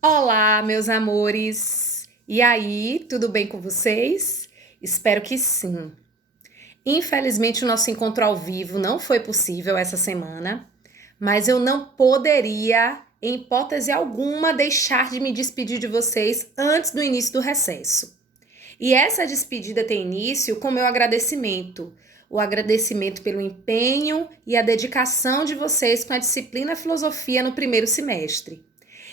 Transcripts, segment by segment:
Olá, meus amores! E aí, tudo bem com vocês? Espero que sim. Infelizmente, o nosso encontro ao vivo não foi possível essa semana, mas eu não poderia, em hipótese alguma, deixar de me despedir de vocês antes do início do recesso. E essa despedida tem início com meu agradecimento. O agradecimento pelo empenho e a dedicação de vocês com a disciplina Filosofia no primeiro semestre.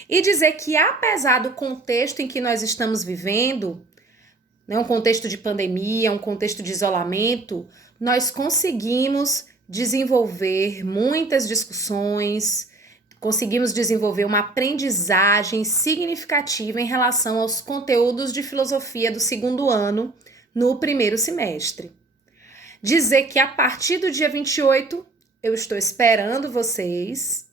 E dizer que, apesar do contexto em que nós estamos vivendo, né, um contexto de pandemia, um contexto de isolamento, nós conseguimos desenvolver muitas discussões, conseguimos desenvolver uma aprendizagem significativa em relação aos conteúdos de filosofia do segundo ano no primeiro semestre. Dizer que a partir do dia 28 eu estou esperando vocês,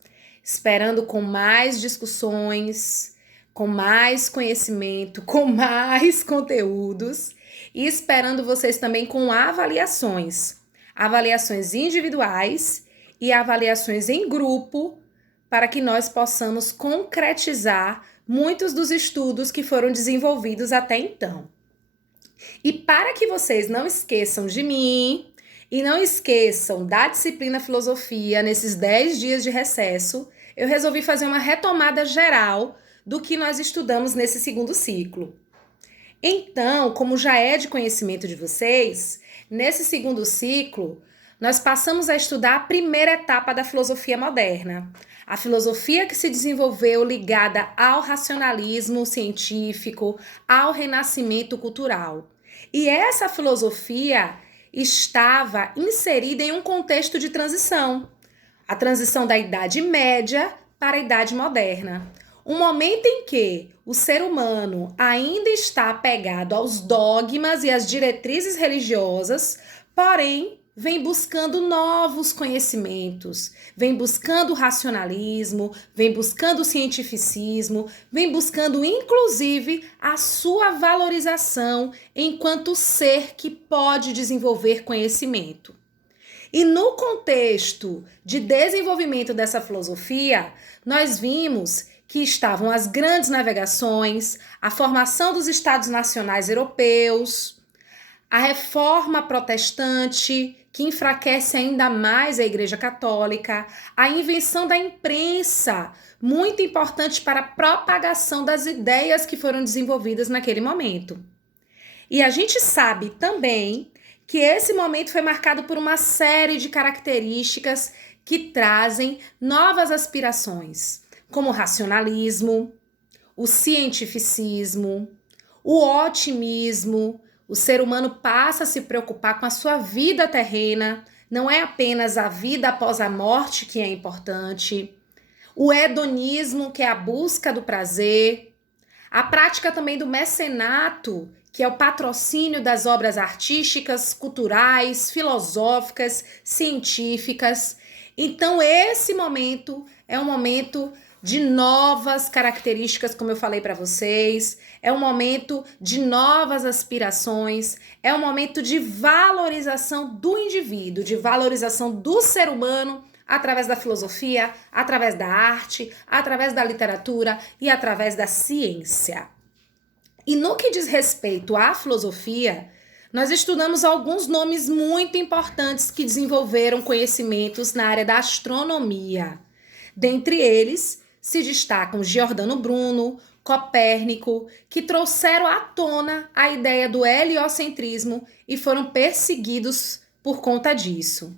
esperando com mais discussões, com mais conhecimento, com mais conteúdos e esperando vocês também com avaliações, avaliações individuais e avaliações em grupo, para que nós possamos concretizar muitos dos estudos que foram desenvolvidos até então. E para que vocês não esqueçam de mim e não esqueçam da disciplina Filosofia nesses 10 dias de recesso, eu resolvi fazer uma retomada geral do que nós estudamos nesse segundo ciclo. Então, como já é de conhecimento de vocês, nesse segundo ciclo, nós passamos a estudar a primeira etapa da filosofia moderna. A filosofia que se desenvolveu ligada ao racionalismo científico, ao renascimento cultural. E essa filosofia estava inserida em um contexto de transição. A transição da Idade Média para a Idade Moderna. Um momento em que o ser humano ainda está apegado aos dogmas e às diretrizes religiosas, porém vem buscando novos conhecimentos, vem buscando o racionalismo, vem buscando o cientificismo, vem buscando inclusive a sua valorização enquanto ser que pode desenvolver conhecimento. E no contexto de desenvolvimento dessa filosofia, nós vimos que estavam as grandes navegações, a formação dos Estados Nacionais Europeus, a reforma protestante, que enfraquece ainda mais a Igreja Católica, a invenção da imprensa, muito importante para a propagação das ideias que foram desenvolvidas naquele momento. E a gente sabe também que esse momento foi marcado por uma série de características que trazem novas aspirações, como o racionalismo, o cientificismo, o otimismo. O ser humano passa a se preocupar com a sua vida terrena, não é apenas a vida após a morte que é importante. O hedonismo, que é a busca do prazer. A prática também do mecenato, que é o patrocínio das obras artísticas, culturais, filosóficas, científicas. Então, esse momento é um momento de novas características, como eu falei para vocês, é um momento de novas aspirações, é um momento de valorização do indivíduo, de valorização do ser humano através da filosofia, através da arte, através da literatura e através da ciência. E no que diz respeito à filosofia, nós estudamos alguns nomes muito importantes que desenvolveram conhecimentos na área da astronomia. Dentre eles, se destacam Giordano Bruno, Copérnico, que trouxeram à tona a ideia do heliocentrismo e foram perseguidos por conta disso.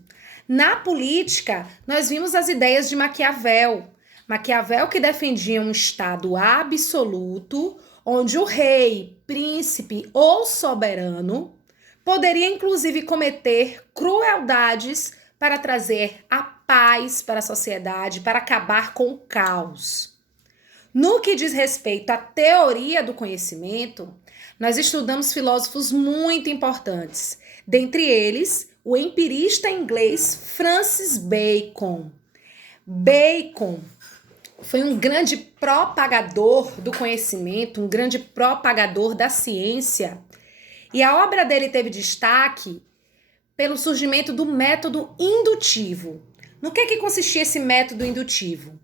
Na política, nós vimos as ideias de Maquiavel. Maquiavel que defendia um Estado absoluto, onde o rei, príncipe ou soberano poderia inclusive cometer crueldades para trazer a paz para a sociedade, para acabar com o caos. No que diz respeito à teoria do conhecimento, nós estudamos filósofos muito importantes, dentre eles o empirista inglês Francis Bacon. Bacon foi um grande propagador do conhecimento, um grande propagador da ciência, e a obra dele teve destaque pelo surgimento do método indutivo. No que consistia esse método indutivo?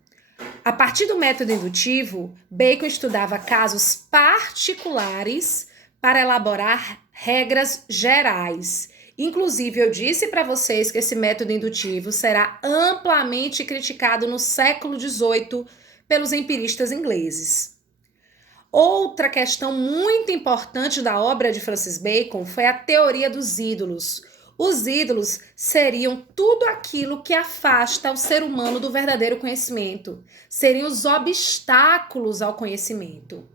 A partir do método indutivo, Bacon estudava casos particulares para elaborar regras gerais. Inclusive, eu disse para vocês que esse método indutivo será amplamente criticado no século XVIII pelos empiristas ingleses. Outra questão muito importante da obra de Francis Bacon foi a teoria dos ídolos. Os ídolos seriam tudo aquilo que afasta o ser humano do verdadeiro conhecimento. Seriam os obstáculos ao conhecimento.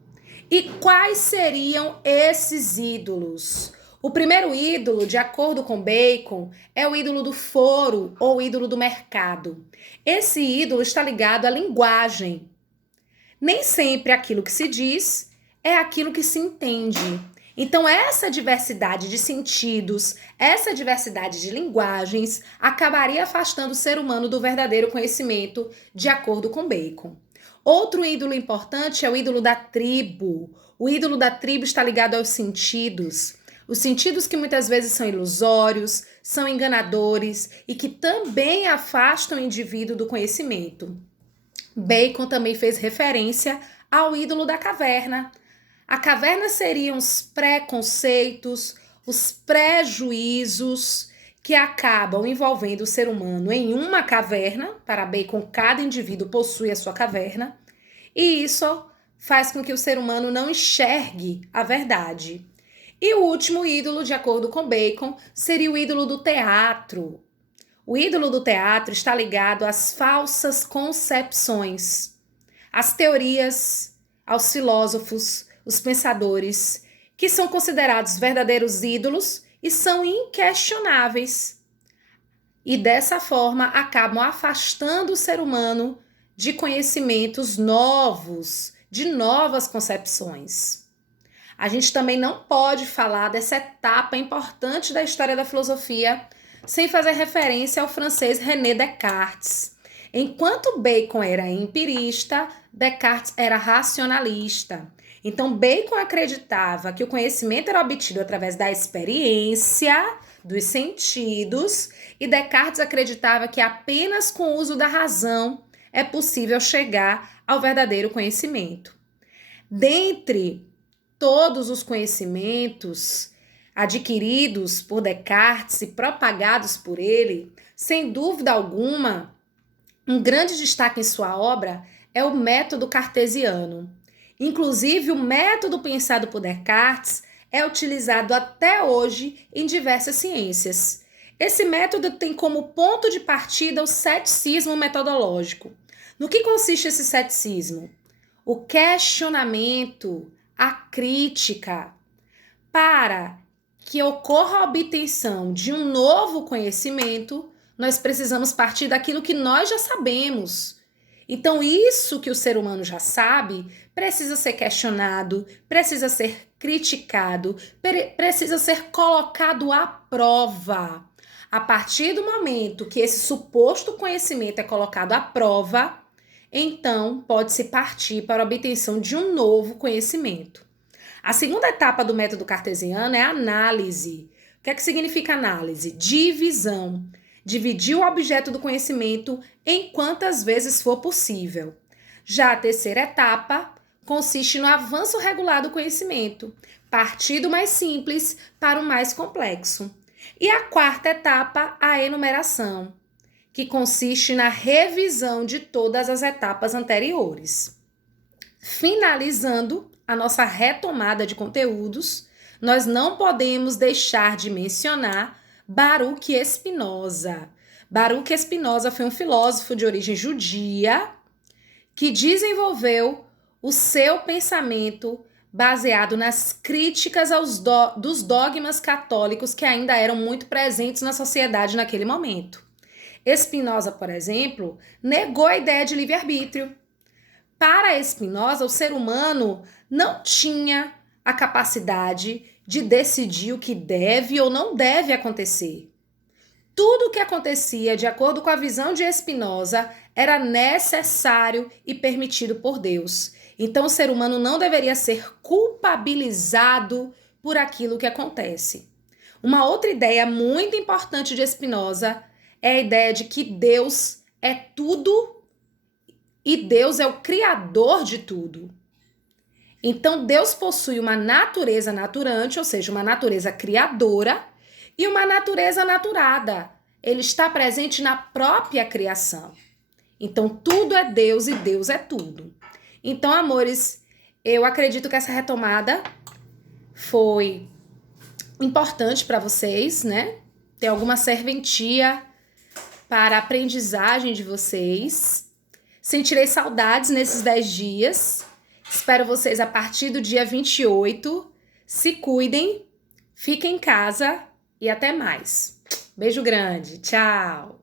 E quais seriam esses ídolos? O primeiro ídolo, de acordo com Bacon, é o ídolo do foro ou ídolo do mercado. Esse ídolo está ligado à linguagem. Nem sempre aquilo que se diz é aquilo que se entende. Então, essa diversidade de sentidos, essa diversidade de linguagens, acabaria afastando o ser humano do verdadeiro conhecimento, de acordo com Bacon. Outro ídolo importante é o ídolo da tribo. O ídolo da tribo está ligado aos sentidos. Os sentidos que muitas vezes são ilusórios, são enganadores e que também afastam o indivíduo do conhecimento. Bacon também fez referência ao ídolo da caverna. A caverna seriam os preconceitos, os prejuízos que acabam envolvendo o ser humano em uma caverna. Para Bacon, cada indivíduo possui a sua caverna. E isso faz com que o ser humano não enxergue a verdade. E o último ídolo, de acordo com Bacon, seria o ídolo do teatro. O ídolo do teatro está ligado às falsas concepções, às teorias, aos filósofos, os pensadores, que são considerados verdadeiros ídolos e são inquestionáveis. E dessa forma acabam afastando o ser humano de conhecimentos novos, de novas concepções. A gente também não pode falar dessa etapa importante da história da filosofia sem fazer referência ao francês René Descartes. Enquanto Bacon era empirista, Descartes era racionalista. Então, Bacon acreditava que o conhecimento era obtido através da experiência, dos sentidos, e Descartes acreditava que apenas com o uso da razão é possível chegar ao verdadeiro conhecimento. Dentre todos os conhecimentos adquiridos por Descartes e propagados por ele, sem dúvida alguma, um grande destaque em sua obra é o método cartesiano. Inclusive, o método pensado por Descartes é utilizado até hoje em diversas ciências. Esse método tem como ponto de partida o ceticismo metodológico. No que consiste esse ceticismo? O questionamento, a crítica. Para que ocorra a obtenção de um novo conhecimento, nós precisamos partir daquilo que nós já sabemos. Então, isso que o ser humano já sabe precisa ser questionado, precisa ser criticado, precisa ser colocado à prova. A partir do momento que esse suposto conhecimento é colocado à prova, então pode-se partir para a obtenção de um novo conhecimento. A segunda etapa do método cartesiano é a análise. O que é que significa análise? Divisão. Dividir o objeto do conhecimento em quantas vezes for possível. Já a terceira etapa consiste no avanço regular do conhecimento, partir do mais simples para o mais complexo. E a quarta etapa, a enumeração, que consiste na revisão de todas as etapas anteriores. Finalizando a nossa retomada de conteúdos, nós não podemos deixar de mencionar Baruch Spinoza. Baruch Spinoza foi um filósofo de origem judia que desenvolveu o seu pensamento baseado nas críticas dos dogmas católicos que ainda eram muito presentes na sociedade naquele momento. Spinoza, por exemplo, negou a ideia de livre-arbítrio. Para Spinoza, o ser humano não tinha a capacidade de decidir o que deve ou não deve acontecer. Tudo o que acontecia, de acordo com a visão de Spinoza, era necessário e permitido por Deus. Então, o ser humano não deveria ser culpabilizado por aquilo que acontece. Uma outra ideia muito importante de Spinoza é a ideia de que Deus é tudo e Deus é o criador de tudo. Então, Deus possui uma natureza naturante, ou seja, uma natureza criadora, e uma natureza naturada. Ele está presente na própria criação. Então, tudo é Deus e Deus é tudo. Então, amores, eu acredito que essa retomada foi importante para vocês, né? Ter alguma serventia para a aprendizagem de vocês. Sentirei saudades nesses 10 dias. Espero vocês a partir do dia 28. Se cuidem, fiquem em casa e até mais. Beijo grande. Tchau.